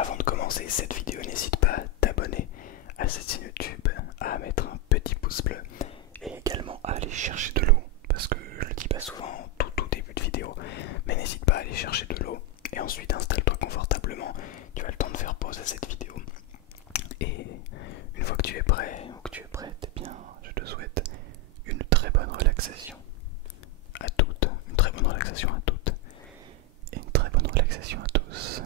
Avant de commencer cette vidéo, n'hésite pas à t'abonner à cette chaîne YouTube, à mettre un petit pouce bleu et également à aller chercher de l'eau. Parce que je le dis pas souvent en tout début de vidéo, mais n'hésite pas à aller chercher de l'eau et ensuite installe-toi confortablement. Tu as le temps de faire pause à cette vidéo. Et une fois que tu es prêt ou que tu es prête, eh bien, je te souhaite une très bonne relaxation à toutes, une très bonne relaxation à toutes et une très bonne relaxation à tous.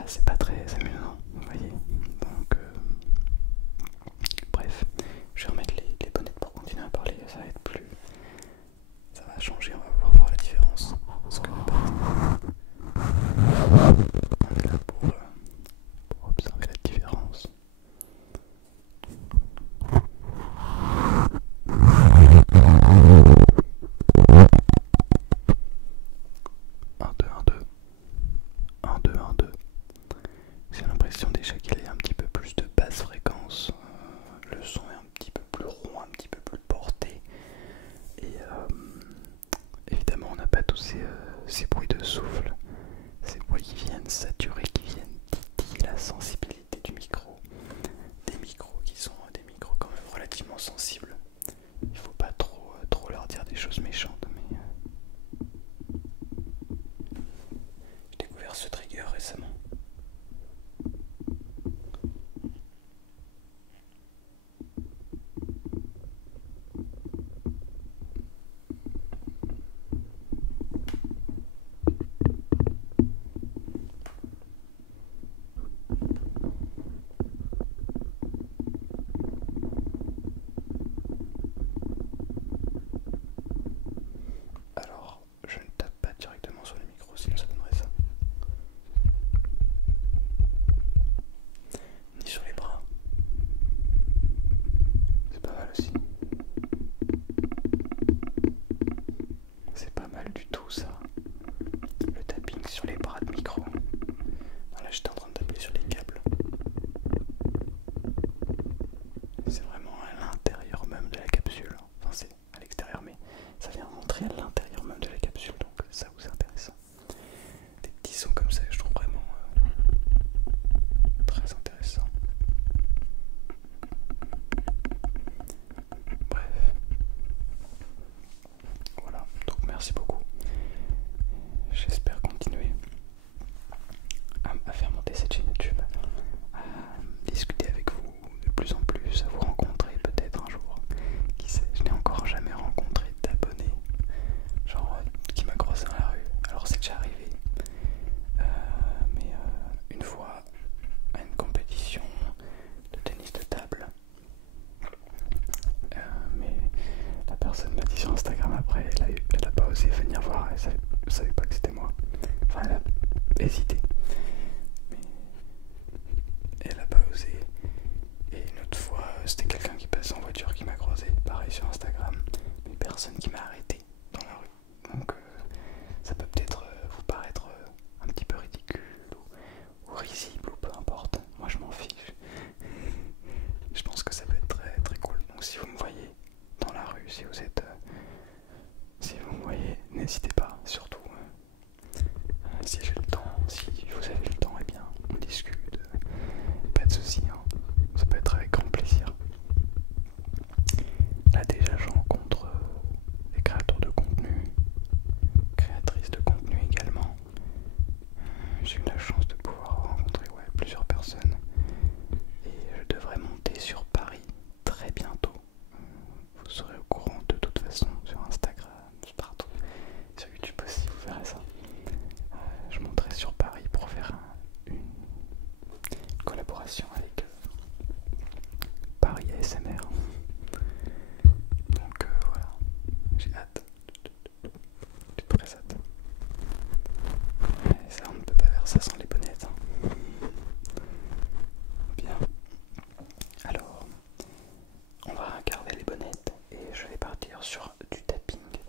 bah, c'est pas très amusant, vous voyez. Donc, bref, je vais remettre les bonnettes pour continuer à parler, ça va être plus. Ça va changer, on va pouvoir voir la différence. Parce que de base, on est là pour observer la différence. Un, deux, un, deux. Un, deux, un, deux. J'ai l'impression déjà qu'il y a un petit peu plus de basse fréquence. Le son est un petit peu plus rond, un petit peu plus porté. Et évidemment, on n'a pas tous ces bruits de souffle, ces bruits qui viennent saturer, qui viennent titiller la sensibilité du micro. Des micros qui sont des micros quand même relativement sensibles. Il faut pas trop leur dire des choses méchantes, mais j'ai découvert ce trigger récemment. Alors, je ne tape pas directement sur le micro, sinon ça donnerait ça. Ni sur les bras. C'est pas mal aussi. C'est pas mal du tout ça. Le tapping sur les bras de micro. Non, là j'étais en train de taper sur les câbles. C'est vraiment à l'intérieur même de la capsule. Enfin c'est à l'extérieur mais ça vient rentrer à l'intérieur même de la capsule, donc ça vous est intéressant. Des petits sons comme ça je trouve vraiment très intéressant. Bref. Voilà, donc merci beaucoup. J'espère continuer à faire monter cette chaîne YouTube, à discuter avec vous de plus en plus, à vous rencontrer peut-être un jour. Qui sait, je n'ai encore jamais rencontré d'abonnés, genre qui m'a croisé dans la rue. Alors c'est déjà arrivé, mais une fois à une compétition de tennis de table, mais la personne m'a dit sur Instagram après, elle a pas osé venir voir, elle savait pas que c'était moi. Enfin elle a hésité, mais elle a pas osé. Et une autre fois, c'était quelqu'un qui passait en voiture qui m'a croisé, pareil sur Instagram, mais personne qui m'a arrêté dans la rue. Donc ça peut peut-être vous paraître un petit peu ridicule ou risible ou peu importe, moi je m'en fiche. Je pense que ça peut être très très cool. Donc si vous me voyez dans la rue, si vous me voyez, n'hésitez pas, surtout si j'ai le temps, si vous avez le temps, eh bien on discute, pas de soucis, hein. Ça peut être avec grand plaisir. Là déjà je rencontre des créateurs de contenu, créatrices de contenu également. J'ai eu la chance de pouvoir rencontrer plusieurs personnes et je devrais monter sur Paris très bientôt. Vous serez au courant de toute façon sur Instagram, partout, sur YouTube aussi vous verrez ça. Je monterai sur Paris pour faire une collaboration avec Paris ASMR. Donc voilà, j'ai hâte, j'ai très hâte. Et ça on ne peut pas faire ça sans les bonnettes. Bien, alors on va garder les bonnettes et je vais partir sur du tapping. Donc,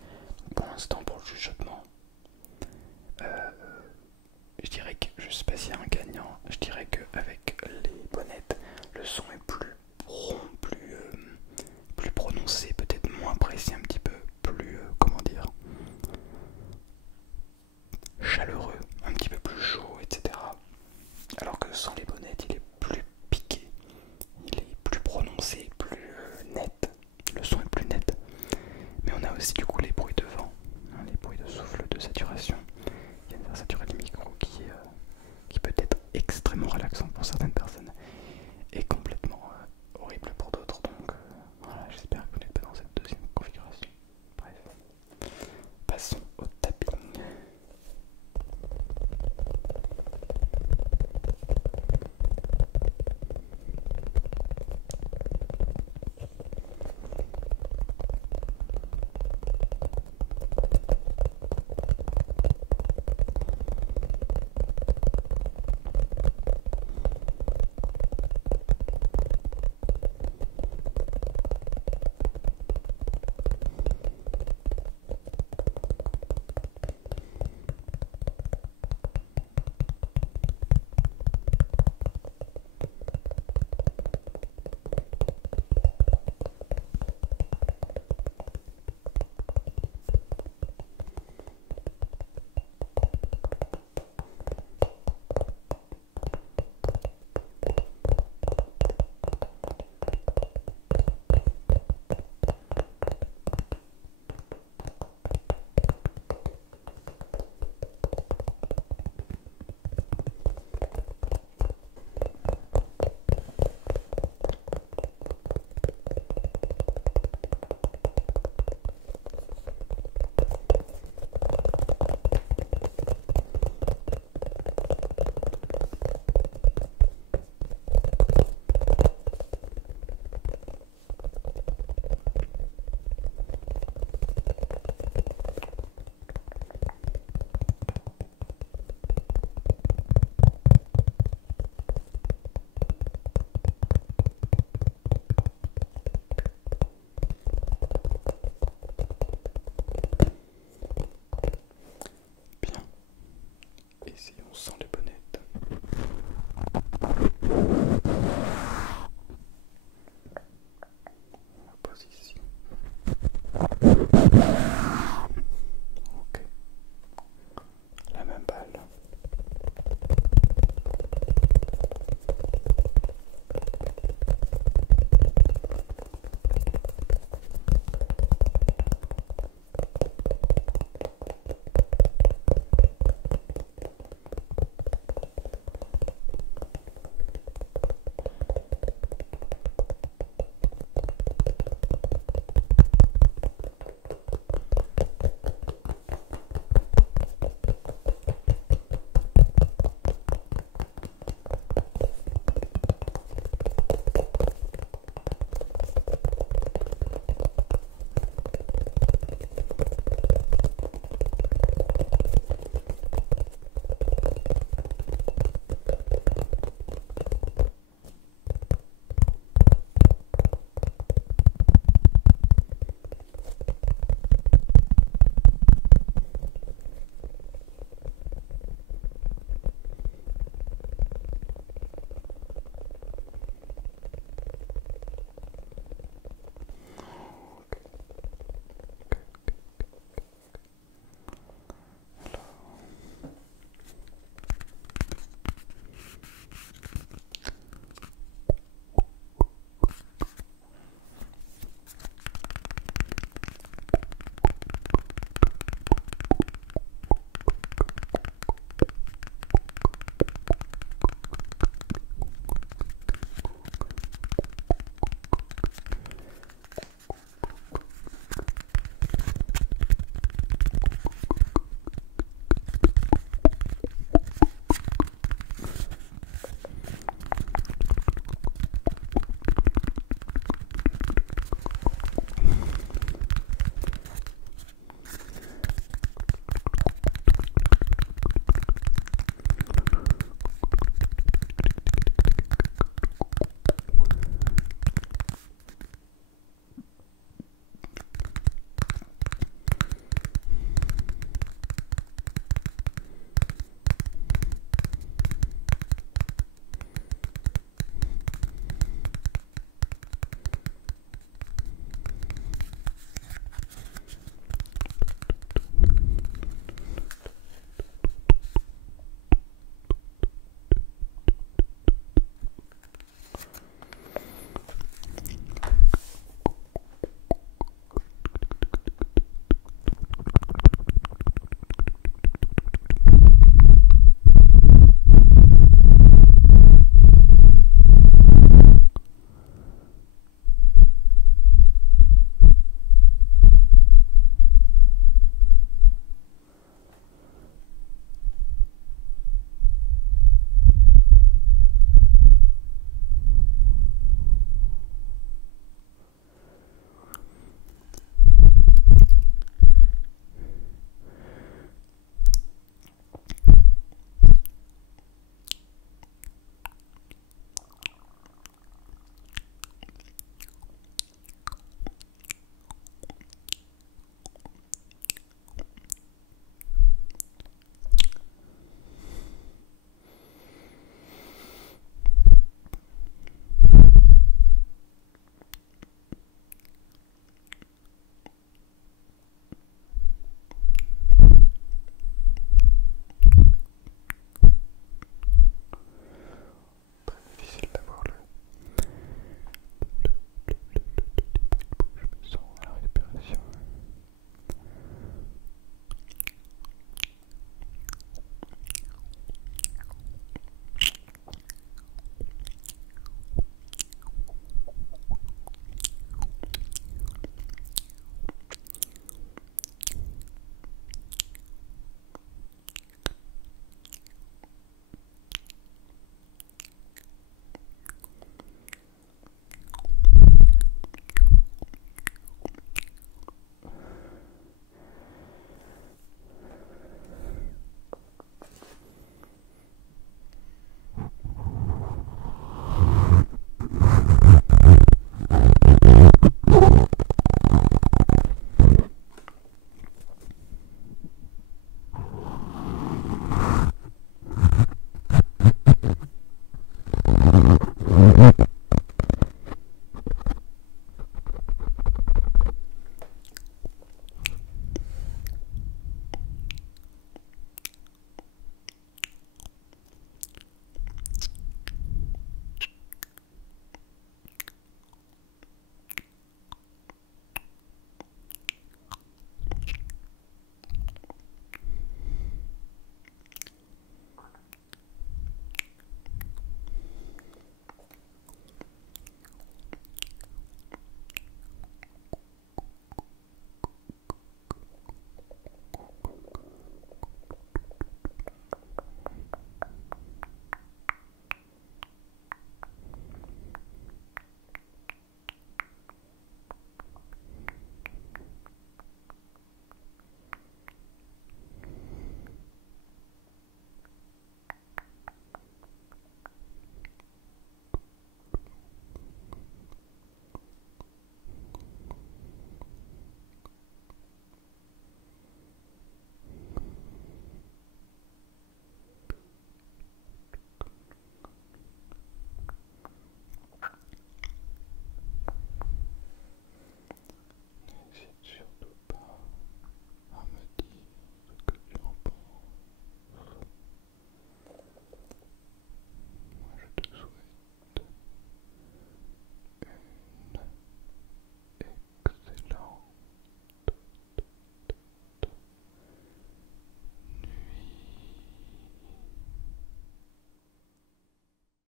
pour l'instant pour le chuchotement, je dirais que, je sais pas s'il y a un gagnant, je dirais qu'avec les bonnettes, le son est plus rond, plus prononcé, peut-être moins précis, un petit peu plus, comment dire, chaleureux, un petit peu plus chaud, etc. Alors que sans les